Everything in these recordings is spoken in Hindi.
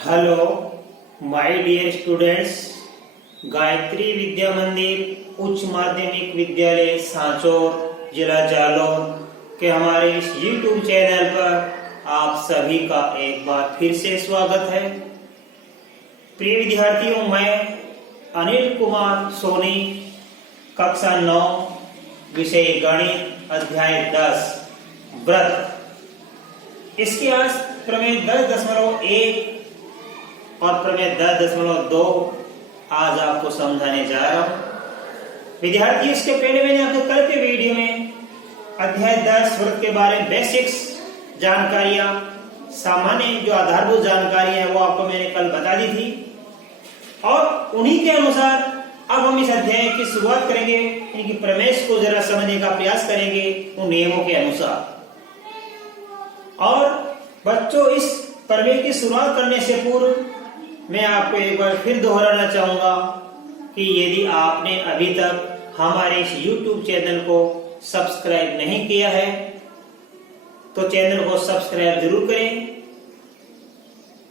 Hello my dear students, Gayatri Vidya Mandir उच्च माध्यमिक विद्यालय सांचौर जिला जालौर के हमारे इस YouTube चैनल पर आप सभी का एक बार फिर से स्वागत है। प्रिय विद्यार्थियों, मैं अनिल कुमार सोनी, कक्षा 9, विषय गणित, अध्याय 10 व्रत। इसके आज प्रमेय 10.1 और प्रमेय 10.2 आज आपको समझाने जा रहा हूं। विद्यार्थी, इसके पहले मैंने आपको कल के वीडियो में अध्याय 10 व्रत के बारे में बेसिक्स जानकारियां, सामान्य जो आधारभूत जानकारी है वो आपको मैंने कल बता दी थी और उन्हीं के अनुसार अब हम इस अध्याय की शुरुआत करेंगे। इनकी प्रमेय को जरा समझने का प्रयास करेंगे उन नियमों के अनुसार। और बच्चों, इस प्रमेय की शुरुआत करने से पूर्व मैं आपको एक बार फिर दोहराना चाहूंगा कि यदि आपने अभी तक हमारे इस YouTube चैनल को सब्सक्राइब नहीं किया है तो चैनल को सब्सक्राइब जरूर करें,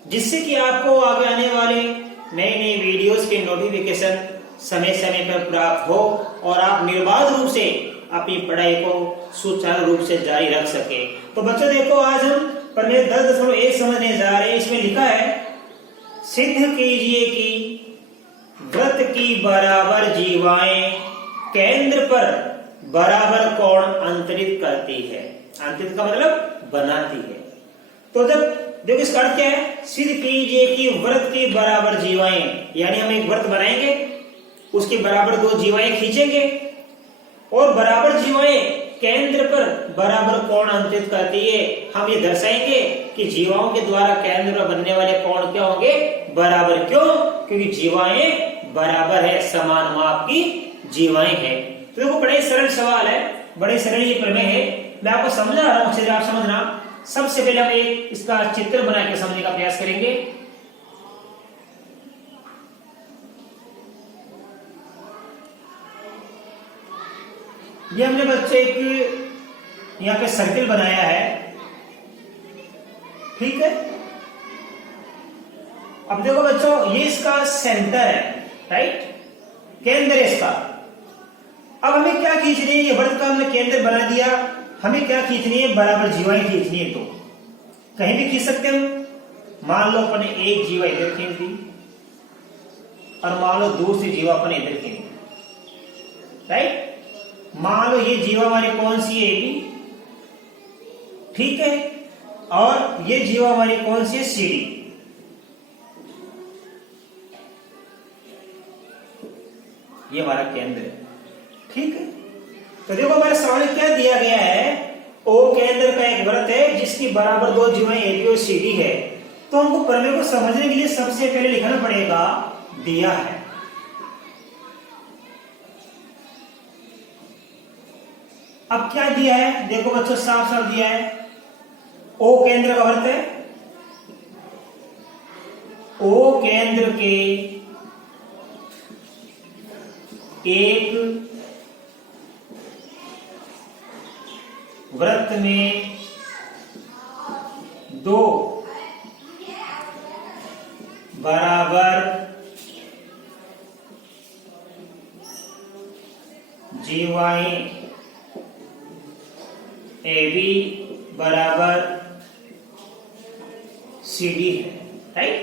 जिससे कि आपको आगे आने वाले नए नए वीडियोस के नोटिफिकेशन समय समय पर प्राप्त हो और आप निर्बाध रूप से अपनी पढ़ाई को सुचारू रूप से जारी रख सके। तो बच्चों देखो, आज हम प्रमेय 10.1 समझने जा रहे हैं। इसमें लिखा है, सिद्ध कीजिए कि व्रत की बराबर जीवाएं केंद्र पर बराबर कोण अंतरित करती है। अंतरित का मतलब बनाती है। तो जब देखो इसका अर्थ क्या है, सिद्ध कीजिए कि व्रत की बराबर जीवाएं, यानी हम एक व्रत बनाएंगे, उसके बराबर 2 जीवाएं खींचेंगे और बराबर जीवाएं केंद्र पर बराबर कोण अंतरित करती है। हम ये दर्शाएंगे कि जीवाओं के द्वारा केंद्र पर बनने वाले कोण क्या होंगे, बराबर। क्यों? क्योंकि जीवाएं बराबर है, समान माप की जीवाएं हैं। तो देखो, बड़े सरल सवाल है, बड़े सरल ये प्रमेय है। मैं आपको समझा रहा हूं, अच्छे आप समझना। सबसे पहले हम एक इसका चित्र बना के समझने का प्रयास करेंगे। ये हमने बच्चे एक यहाँ पे सर्किल बनाया है, ठीक है। अब देखो बच्चों, ये इसका सेंटर है, राइट, केंद्र है इसका। अब हमें क्या खींचनी है, ये वृत्त का हमने केंद्र बना दिया, हमें क्या खींचनी है, बराबर जीवाएं खींचनी है। तो कहीं भी खींच सकते हम। मान लो अपने एक जीवा इधर खींच दी और मान लो दूसरी जीवा अपने इधर खींच दी, राइट। मान लो ये जीवा हमारी कौन सी है, AB, ठीक है, और ये जीवा हमारी कौन सी है, CD। ये हमारा केंद्र है, ठीक है। तो देखो हमारे सवाल में क्या दिया गया है, O केंद्र का एक वृत्त है जिसकी बराबर 2 जीवाएं AB और CD है। तो हमको प्रमेय को समझने के लिए सबसे पहले लिखना पड़ेगा, दिया है। अब क्या दिया है, देखो बच्चों, साफ साफ दिया है, O केंद्र का वृत्त है, O केंद्र के एक वृत्त में 2 बराबर जीवाएं AB बराबर CD है, राइट।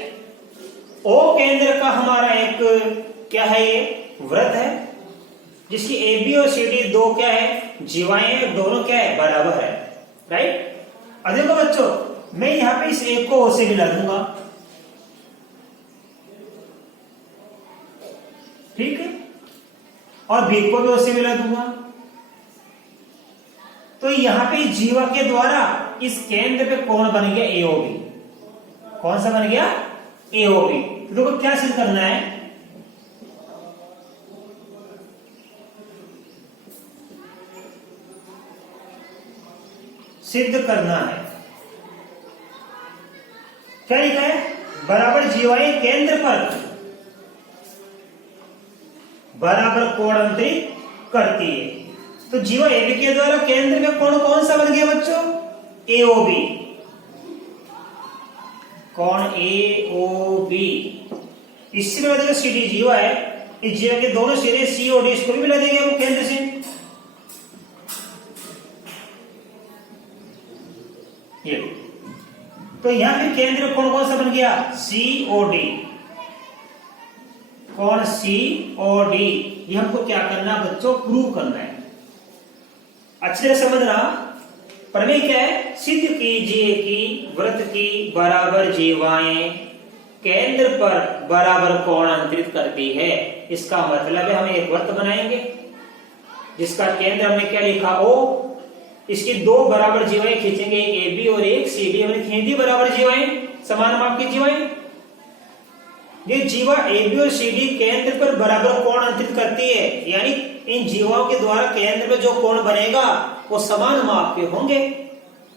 O केंद्र का हमारा एक क्या है, ये वृत्त है जिसकी AB और CD 2 क्या है, जीवाएं, दोनों क्या है, बराबर है, राइट। अब देखो बच्चों, मैं यहां पे इस एक को O से मिला दूंगा, ठीक है, और B को भी O से मिला दूंगा। तो यहां पे जीवा के द्वारा इस केंद्र पे कोण बन गया AOB। कौन सा बन गया, AOB। तो देखो क्या सिद्ध करना है, सिद्ध करना है, क्या लिखा है, बराबर जीवाएं केंद्र पर बराबर कोण अंतरित करती है। तो जीवा AB के द्वारा केंद्र में कोण कौन सा बन गया बच्चों, AOB। कोण ए ओ बी, इससे मिला देगा सी डी, जीवा है, इस जीवा के दोनों सिरे सी और डी, इसको भी मिला देंगे हम केंद्र से। ये तो यहां फिर केंद्र कौन कौन सा बन गया, सी और डी, कौन सी और डी। ये हमको क्या करना बच्चों, प्रूव करना है। अच्छे से समझना, प्रमेय क्या है, सिद्ध कीजिए कि वृत्त की बराबर जीवाएं केंद्र पर बराबर कोण अंतरित करती है। इसका मतलब है हम एक वृत्त बनाएंगे जिसका केंद्र हमने क्या लिखा, ओ, इसकी दो बराबर जीवाएं खींचेंगे, एक ए बी और एक सी डी। हमने खींच दी बराबर जीवाएं, समान माप की जीवाएं। ये जीवा ए बी और सी डी केंद्र पर बराबर कोण अंतरित करती है, यानी इन जीवाओं के द्वारा केंद्र में जो कोण बनेगा वो समान माप के होंगे।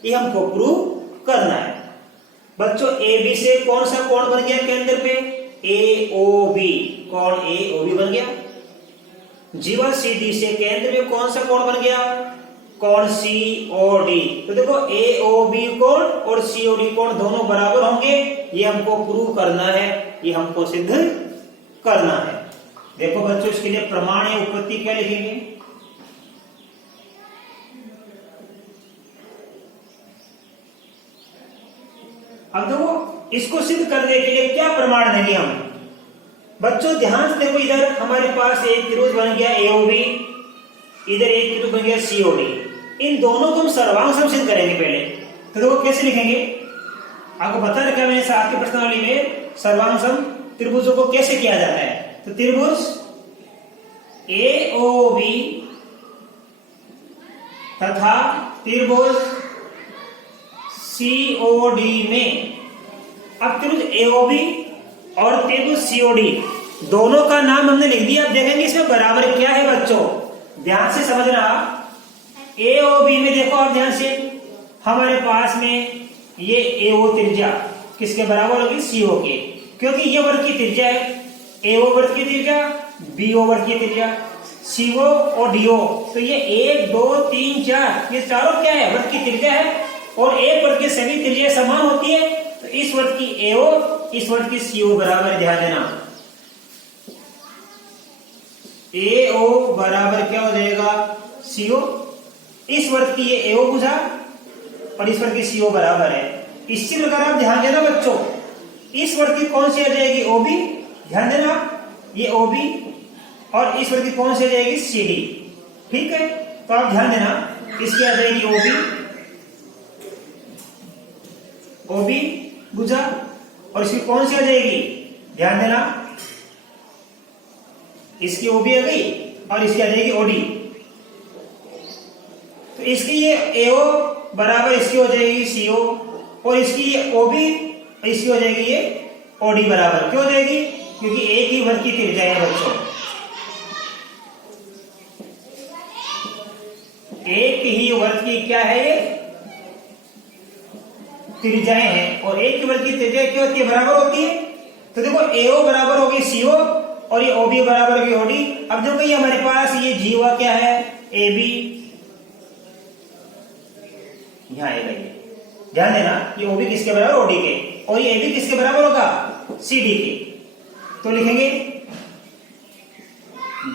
ये हमको प्रूव करना है। बच्चों ए बी से कौन सा कोण बन गया केंद्र पे, ए ओ बी, कोण ए ओ बी बन गया। जीवा सी डी से केंद्र में कौन सा कोण बन गया, कोण सी ओ डी। तो देखो ए ओ बी कोण और सी ओ डी कोण दोनों बराबर होंगे, ये हमको प्रूव करना है, ये हमको सिद्ध करना है। देखो बच्चों, इसके लिए प्रमाण या उत्पत्ति क्या लिखेंगे, अब देखो इसको सिद्ध करने के लिए क्या प्रमाण देंगे हम। बच्चों ध्यान से देखो, इधर हमारे पास एक त्रिभुज बन गया एओबी, इधर एक त्रिभुज बन गया सीओडी। इन दोनों को हम सर्वांग सम सिद्ध करेंगे पहले। तो देखो कैसे लिखेंगे, आपको बता रखा है मैंने साथ की प्रश्नावली में, सर्वांग सम त्रिभुजों को कैसे किया जाता है। तो त्रिभुज एओबी तथा त्रिभुज सीओडी में, अब त्रिभुज एओबी और त्रिभुज सीओडी दोनों का नाम हमने लिख दिया। अब देखेंगे इसमें बराबर क्या है बच्चों, ध्यान से समझना। एओबी में देखो आप ध्यान से, हमारे पास में ये एओ त्रिज्या किसके बराबर होगी, सीओ के, क्योंकि ये वर्ग की त्रिज्या है। एओ वर्ग की त्रिज्या, बीओ वर्ग की त्रिज्या, सीओ और डीओ, तो ये 1 2 3 4 ये चारों क्या है, वर्ग की त्रिज्या है। और एक वर्ग की सभी त्रिज्याएं समान होती है, तो इस वर्ग की एओ इस वर्ग की सीओ बराबर, ध्यान देना, एओ बराबर क्या हो जाएगा, सीओ। इस वर्ग की ये एओ बुझा और इस वर्ग की सीओ बराबर है। इसी प्रकार आप ध्यान देना बच्चों, इस वर्ग की कौन सी आ जाएगी, ओबी, ध्यान देना ये ओबी, और इस वर्ग की कौन सी आ जाएगी, सीडी। ठीक है, तो आप ध्यान देना, इसकी आ जाएगी ओबी, ओबी बुझा, और इसकी कौन सी आ जाएगी, ध्यान देना, इसकी ओबी आ गई और इसकी आ जाएगी ओडी। तो इसकी ये एओ बराबर इसकी हो जाएगी सीओ, और इसकी ये ओबी इसकी हो जाएगी ये ओडी बराबर। क्यों हो जाएगी, क्योंकि एक ही वर्ग की त्रिज्या है बच्चों, एक ही वर्ग की क्या है ये त्रिज्याएं हैं, और एक ही वर्ग की त्रिज्या क्या होती है, बराबर होती है। तो देखो एओ बराबर होगी सीओ और ये ओबी बराबर होगी ओडी। अब देखो ये हमारे पास ये जीवा क्या है, ए बी, यहां आएगा ये, ध्यान देना, ये ओबी किसके बराबर, ओडी के, और ये एबी किसके बराबर होगा, सीडी के। तो लिखेंगे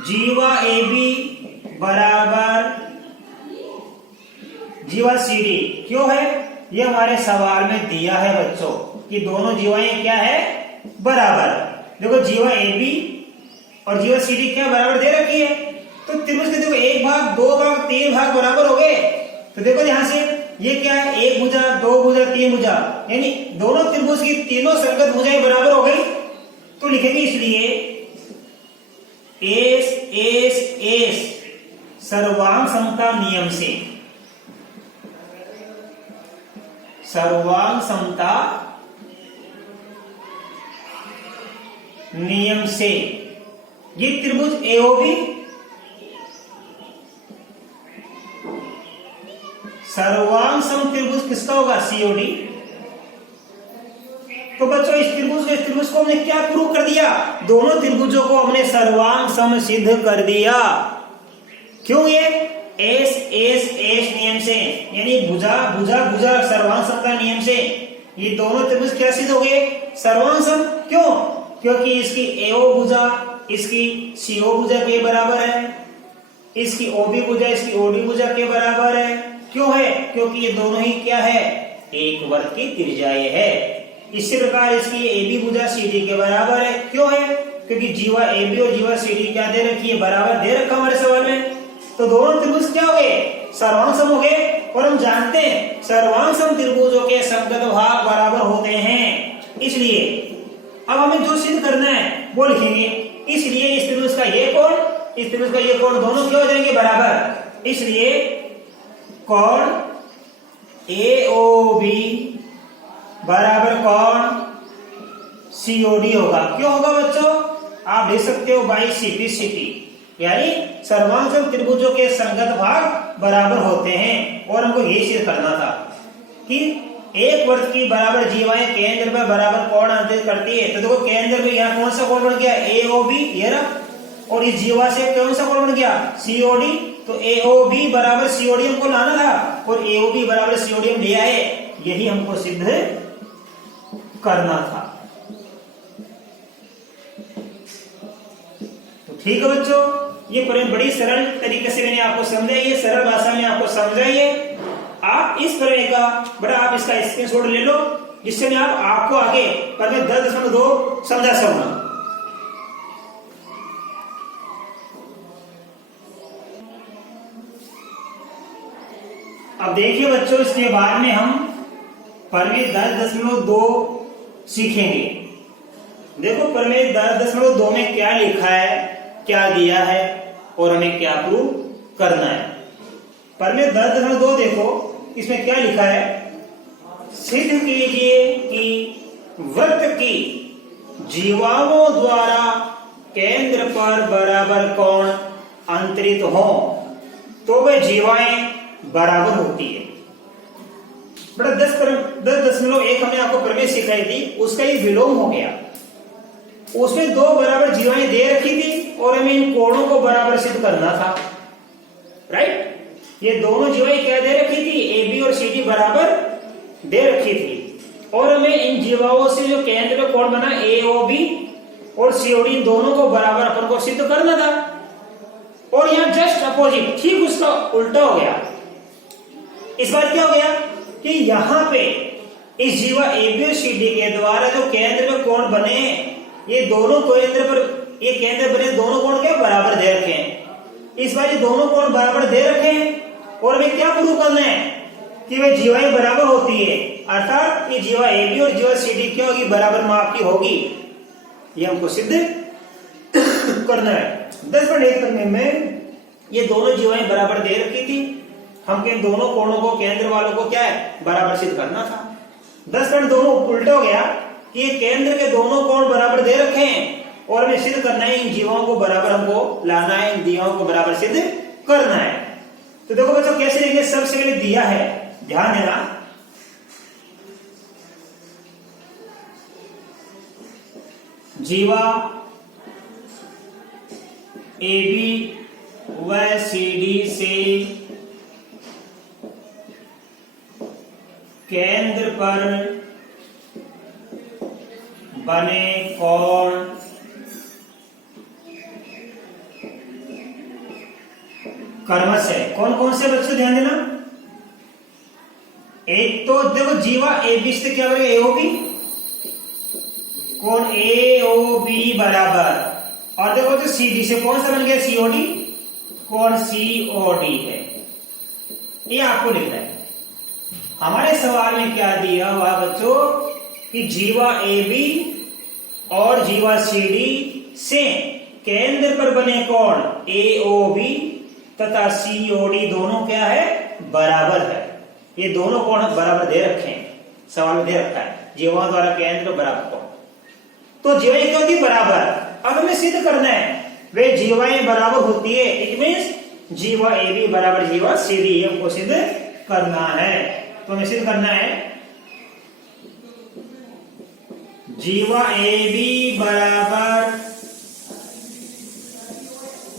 जीवा ए बी बराबर जीवा सी डी। क्यों है, ये हमारे सवाल में दिया है बच्चों कि दोनों जीवाएं क्या है, बराबर। देखो जीवा ए बी और जीवा सी डी क्या बराबर दे रखी है, तो त्रिभुज के देखो 1 भाग 2 भाग 3 भाग बराबर हो गए। तो देखो ध्यान से, ये क्या है, 1 भुजा 2 भुजा 3 भुजा, यानी दोनों त्रिभुज की तीनों संगत भुजाएं बराबर हो गई। तो लिखेंगे इसलिए एस एस एस सर्वांग समता नियम से, सर्वांग समता नियम से ये त्रिभुज एओबी सर्वांग सम त्रिभुज किसका होगा, सीओडी। तो बच्चों इस त्रिभुज को हमने क्या प्रूव कर दिया, दोनों त्रिभुजों को हमने सर्वांग सम सिद्ध कर दिया। क्यों, ये एस एस एस नियम से, यानी भुजा भुजा भुजा सर्वांग समता नियम से ये दोनों त्रिभुज क्या सिद्ध हो गए? सर्वांगसम। क्यों? क्योंकि इसकी एओ भुजा इसकी सीओ भुजा के बराबर है, इसकी ओबी भुजा इसकी ओडी भुजा के बराबर है। क्यों है? क्योंकि ये दोनों ही क्या है? एक वर्ग की त्रिज्याएं है। इसी प्रकार इसकी एबी भुजा सीडी के बराबर है। क्यों है? क्योंकि जीवा एबी और जीवा सीडी क्या दे रखी है? बराबर दे रखा हमारे सवाल में। तो दोनों त्रिभुज क्या हो गए? सर्वांगसम हो गए। और हम जानते हैं सर्वांगसम त्रिभुजों के समगत भाग बराबर होते हैं। इसलिए अब हमें जो सिद्ध करना है वो लिखेंगे। इसलिए इस त्रिभुज का ये कोण इस त्रिभुज का ये कोण दोनों क्या हो जाएंगे? बराबर। इसलिए कोण AOB बराबर कोण COD होगा। क्यों होगा बच्चों? आप देख सकते हो बाई CPCT, यानी सर्वांगसम त्रिभुजों के संगत भाग बराबर होते हैं। और हमको ये सिद्ध करना था कि एक वृत्त की बराबर जीवाएं केंद्र पर बराबर कोण अंतरित करती है। तो देखो केंद्र में यहाँ कौन सा कोण बन गया? AOB, ये रहा। और इस जीवा से कौन सा कोण बन गया? COD। तो AOB बराबर COD हमको लाना था और AOB बराबर COD हम लिया है। यही हमको सिद्ध करना था। तो ठीक है बच्चों, ये प्रमेय बड़ी सरल तरीके से मैंने आपको समझाई, सरल भाषा में आपको समझाइए। आप इस प्रमेय का बड़ा आप इसका स्क्रीनशॉट ले लो, जिससे मैं आपको आगे प्रमेय 10.2 समझा सकूंगा। अब देखिए बच्चों, इसके बाद में हम प्रमेय 10.2 सीखेंगे। देखो प्रमेय 10.2 में क्या लिखा है, क्या दिया है और हमें क्या प्रूव करना है। प्रमेय 10.2 देखो, इसमें क्या लिखा है? सिद्ध कीजिए कि वृत्त की जीवाओं द्वारा केंद्र पर बराबर कोण अंतरित हो तो वे जीवाएं बराबर होती है। बड़ा 10.1 हमने आपको प्रमेय सिखाई थी, उसका ही विलोम हो गया। उसमें दो बराबर जीवाएं दे रखी थी और हमें इन कोणों को बराबर सिद्ध करना था। राइट? ये दोनों जीवाएं क्या दे रखी थी? AB और CD बराबर दे रखी थी। और हमें इन जीवाओं से जो केंद्र में कोण बना AOB और COD, दोनों को बराबर अपन को सिद्ध करना था। और यहाँ जस्ट अपोजिट, ठीक उसका उल्टा हो गया। इस बार क्या हो गया कि यहाँ पे इस जीवा AB और CD के द्वारा जो केंद्र में कोण बने, ये दोनों केंद्र पर ये केंद्र बने, दोनों कोण क्या बराबर दे रखे हैं। इस बार ये दोनों कोण बराबर दे रखे हैं और हमें क्या प्रूव करना है कि वे जीवाएं बराबर होती है। अर्थात ये जीवा AB और जीवा CD क्या होगी? बराबर माप की होगी। ये हमको सिद्ध करना है। 10.1 प्रमेय में ये दोनों जीवाएं बराबर दे रखी थी, हमको इन दोनों कोणों को, केंद्र वालों को क्या है? बराबर सिद्ध करना था। 10.2 उल्टा हो गया कि ये केंद्र के दोनों कोण बराबर दे रखे हैं और हमें सिद्ध करना है इन जीवाओं को बराबर हमको लाना है, इन जीवाओं को बराबर सिद्ध करना है। तो देखो बच्चों कैसे लिखेंगे? सबसे पहले दिया है, ध्यान देना। जीवा AB व CD से केंद्र पर बने कोण कर्मश है। कौन कौन से बच्चों ध्यान देना? एक तो देखो जीवा AB से क्या बनेगा? AOB, कोण AOB बराबर। और देखो तो CD से कौन सा बन गया? COD, कोण COD है। ये आपको लिखना है। हमारे सवाल में क्या दिया हुआ बच्चों कि जीवा AB और जीवा CD से केंद्र पर बने कोण AOB तथा COD दोनों क्या है? बराबर है। ये दोनों कोण बराबर दे रखे हैं, सवाल में दे रखा है जीवाओं द्वारा केंद्र बराबर कोण। तो जीवाएं क्या होती? बराबर। अब हमें सिद्ध करना है वे जीवाएं बराबर होती है। इट मीन्स जीवा AB बराबर जीवा CD, हमको सिद्ध करना है। तो हमें सिद्ध करना है जीवा AB बराबर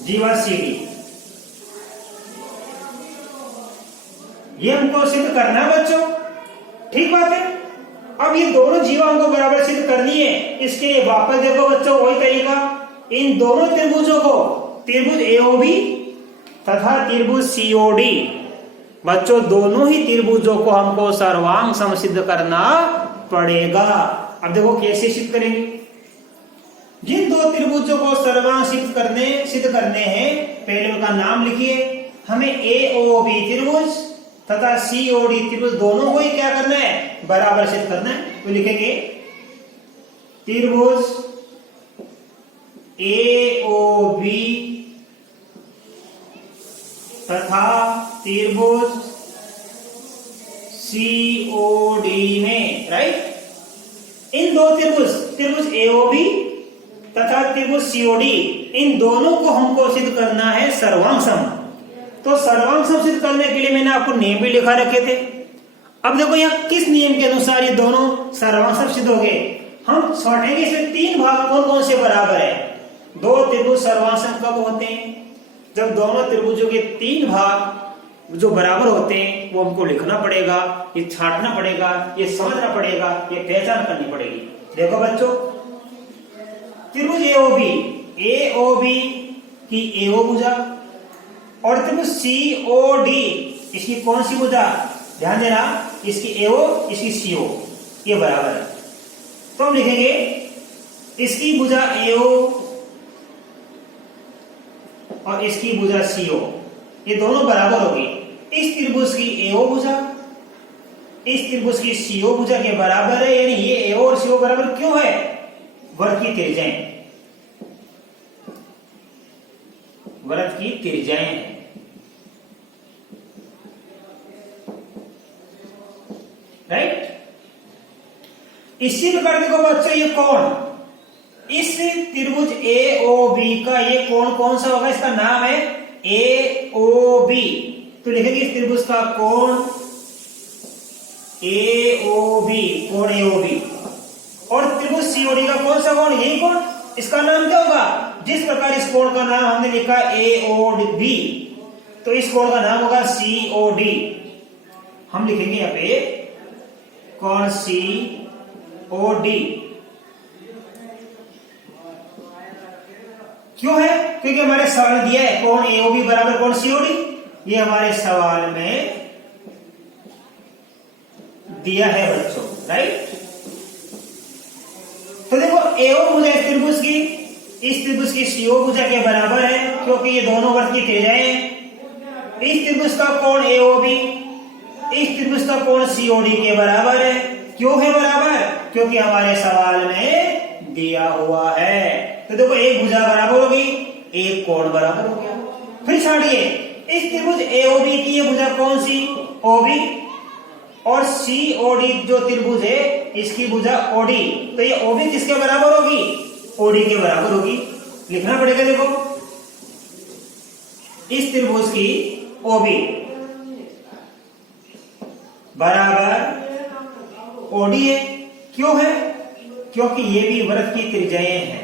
जीवा CD, ये हमको सिद्ध करना है बच्चों। ठीक बात है। अब ये दोनों जीवा हमको बराबर सिद्ध करनी है। इसके लिए वापस देखो बच्चों वही तरीका, इन दोनों त्रिभुजों को, त्रिभुज एओबी तथा त्रिभुज सीओडी, बच्चों दोनों ही त्रिभुजों को हमको सर्वांग सम सिद्ध करना पड़ेगा। अब देखो कैसे सिद्ध करेंगे। जिन दो त्रिभुजों को सर्वांग सिद्ध करने हैं, पहले उनका नाम लिखिए। हमें एओबी त्रिभुज तथा सीओडी त्रिभुज दोनों को ही क्या करना है, बराबर सिद्ध करना है। तो लिखेंगे त्रिभुज एओबी तथा त्रिभुज सीओडी में, राइट, इन दो त्रिभुज एओबी तथा त्रिभुज सीओडी, इन दोनों को हमको सिद्ध करना है सर्वांग सम। तो सर्वांग सम सिद्ध करने के लिए मैंने आपको नियम भी लिखा रखे थे। अब देखो यहाँ किस नियम के अनुसार ये दोनों सर्वांग सम सिद्ध हो गए। हम छाटेंगे इसमें तीन भाग कौन कौन से बराबर है। दो त्रिभुज सर्वांग सम कब होते हैं, जब दोनों त्रिभुजों के तीन भाग जो बराबर होते हैं वो हमको लिखना पड़ेगा, ये छाटना पड़ेगा, ये समझना पड़ेगा, ये पहचान करनी पड़ेगी। देखो बच्चों, त्रिभुज एओबी की एओ भुजा और त्रिभुज सीओडी इसकी कौन सी भुजा, ध्यान देना, इसकी एओ इसकी सीओ ये बराबर है। तो हम लिखेंगे इसकी भुजा एओ और इसकी भुजा सीओ, ये दोनों बराबर होगी। इस त्रिभुज की एओ भुजा इस त्रिभुज की सीओ भुजा के बराबर है, यानी ये एओ और सीओ बराबर क्यों है, वृत्त की त्रिज्याएं, वृत्त की त्रिज्याएं हैं। राइट, इसी प्रकार देखो बच्चों, ये कोण, इस त्रिभुज एओबी का ये कोण कौन सा होगा, इसका नाम है एओबी। तो लिखेंगे इस त्रिभुज का कोण एओबी, कोण एओबी। और त्रिभुज सीओडी का कौन सा कोण, यही कोण, इसका नाम क्या होगा, जिस प्रकार इस कोण का नाम हमने लिखा एओबी, तो इस कोण का नाम होगा सीओडी। हम लिखेंगे यहां पे कोण सीओडी। क्यों है, क्योंकि हमारे सवाल दिया है कोण एओबी बराबर कोण सीओडी, ये हमारे सवाल में दिया है बच्चों, राइट। तो देखो एओ भुजा इस त्रिभुज की सीओ भुजा के बराबर है, क्योंकि ये दोनों वृत्त की त्रिज्याएं हैं। इस त्रिभुज का कोण एओबी इस त्रिभुज का कोण सीओडी के बराबर है। क्यों है बराबर, क्योंकि हमारे सवाल में दिया हुआ है। तो देखो एक भुजा बराबर होगी, एक कोण बराबर हो गया। फिर छाड़िए, इस त्रिभुज एओबी की ये भुजा कौन सी, ओबी, और सीओडी जो त्रिभुज है इसकी भुजा ओडी, तो ये ओबी किसके बराबर होगी, ओडी के बराबर होगी। लिखना पड़ेगा, देखो इस त्रिभुज की ओबी बराबर ओडी है। क्यों है, क्योंकि ये भी वृत्त की त्रिज्याएं हैं।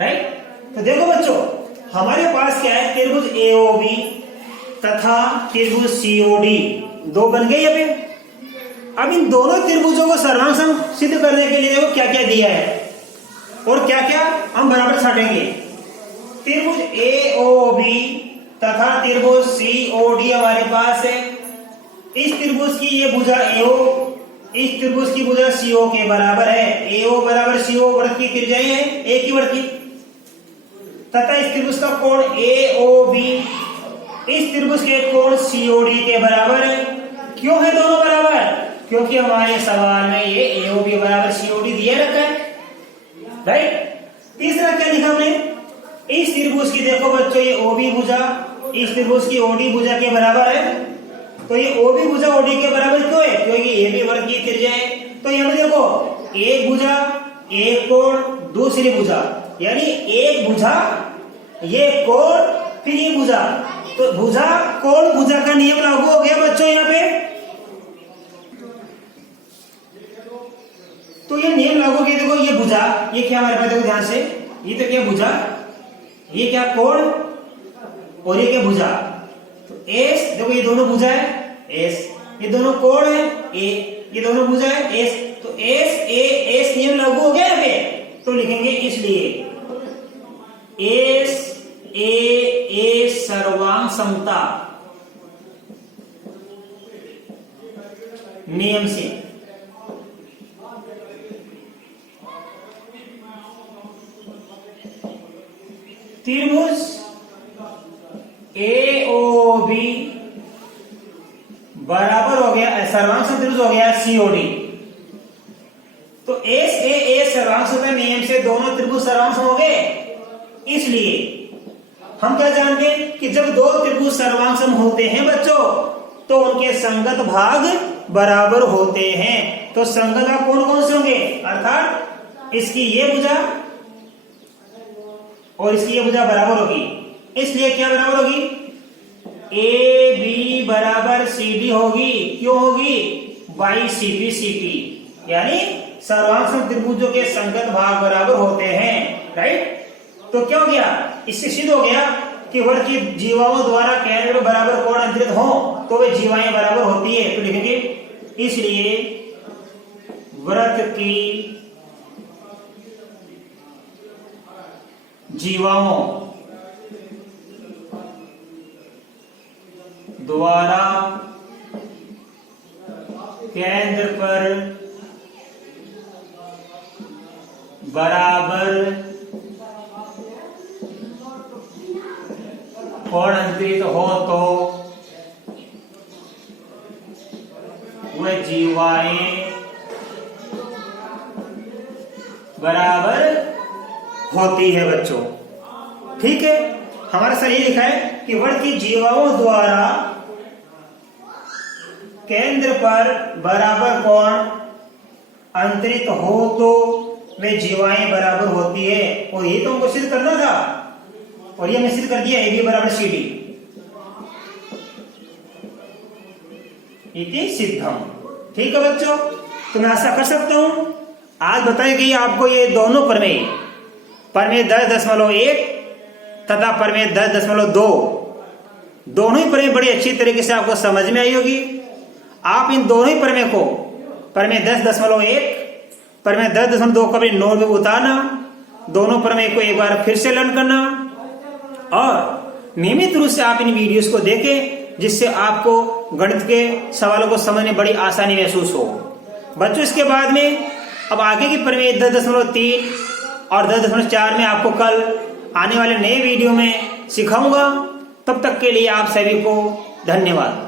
राइट, तो देखो बच्चों, हमारे पास क्या है, त्रिभुज एओबी तथा त्रिभुज सीओडी दो बन गए यहाँ पे। अब इन दोनों त्रिभुजों को सर्वांग सम सिद्ध करने के लिए देखो क्या क्या दिया है और क्या क्या हम बराबर छाटेंगे। त्रिभुज एओबी तथा त्रिभुज सीओडी हमारे पास है। इस त्रिभुज की ये भुजा एओ इस त्रिभुज की भुजा सीओ के बराबर है। एओ बराबर सीओ वृत्त की त्रिज्याएं हैं, एक ही वृत्त की। तथा इस त्रिभुज का कोण एओबी इस त्रिभुज के कोण सीओडी के बराबर है। क्यों है दोनों बराबर, क्योंकि हमारे सवाल में ये एओबी बराबर सीओडी दिया रखा है, राइट। तीसरा क्या लिखा हमने, इस त्रिभुज की देखो बच्चों ये ओबी भुजा इस त्रिभुज की ओडी भुजा के बराबर है। तो ये ओबी भुजा ओडी के बराबर क्यों है, क्योंकि ये भी वृत्त की त्रिज्या है। तो यहाँ देखो एक भुजा एक कोण दूसरी भुजा, यानी एक भुजा ये कोण फिर ये भुजा, तो भुजा कोण भुजा का नियम लागू हो गया बच्चों यहाँ पे। तो ये नियम लागू किया, देखो ये भुजा ये क्या हमारे पास, देखो ध्यान से, ये तो क्या भुजा, ये क्या कोण और ये क्या भुजा, तो एस, देखो ये दोनों भुजा है एस, ये दोनों कोण है ए, ये दोनों भुजा है एस, तो एस ए एस नियम लागू हो गया यहाँ पे, तो लिखेंगे इसलिए एस ए सर्वांग समता नियम से त्रिभुज AOB बराबर हो गया, सर्वांग सम त्रिभुज हो गया COD। तो SAA सर्वांग समता नियम से दोनों त्रिभुज सर्वांग सम हो गए। इसलिए हम क्या जानते हैं कि जब दो त्रिभुज सर्वांग सम होते हैं बच्चों, तो उनके संगत भाग बराबर होते हैं। तो संगत भाग कौन कौन से होंगे, अर्थात इसकी ये भुजा और इसकी ये भुजा बराबर होगी। इसलिए क्या बराबर होगी, AB बराबर CD होगी। क्यों होगी, बाई CP CP, यानी सर्वांग सम त्रिभुजों के संगत भाग बराबर होते हैं। राइट, तो क्या हो गया, इससे सिद्ध हो गया कि वर्ग की जीवाओं द्वारा केंद्र बराबर कोण अंतरित हो तो वे जीवाएं बराबर होती है। तो लिखेंगे इसलिए वृत्त की जीवाओं द्वारा केंद्र पर बराबर कोण अंतरित हो तो वह जीवाएं बराबर होती है बच्चों। ठीक है, हमारा सर ये लिखा है कि वर्ग की जीवाओं द्वारा केंद्र पर बराबर कोण अंतरित हो तो वे जीवाएं बराबर होती है। और ये तो हमको सिद्ध करना था, और ये हमने सिद्ध कर दिया AB बराबर CD इति सिद्धम। ठीक है बच्चों, तो मैं आशा कर सकता हूं आज बताई गई आपको ये दोनों प्रमेय, प्रमेय 10.1 तथा प्रमेय 10.2, दोनों ही प्रमेय बड़ी अच्छी तरीके से आपको समझ में आई होगी। आप इन दोनों ही प्रमेय को, प्रमेय 10.1 प्रमेय 10.2 को अपने नोट में उतारना, दोनों प्रमेय को एक बार फिर से लर्न करना और नियमित रूप से आप इन वीडियोस को देखें, जिससे आपको गणित के सवालों को समझने में बड़ी आसानी महसूस हो। बच्चों, इसके बाद में अब आगे की प्रमेय 10.3 और 10.4 में आपको कल आने वाले नए वीडियो में सिखाऊंगा। तब तक के लिए आप सभी को धन्यवाद।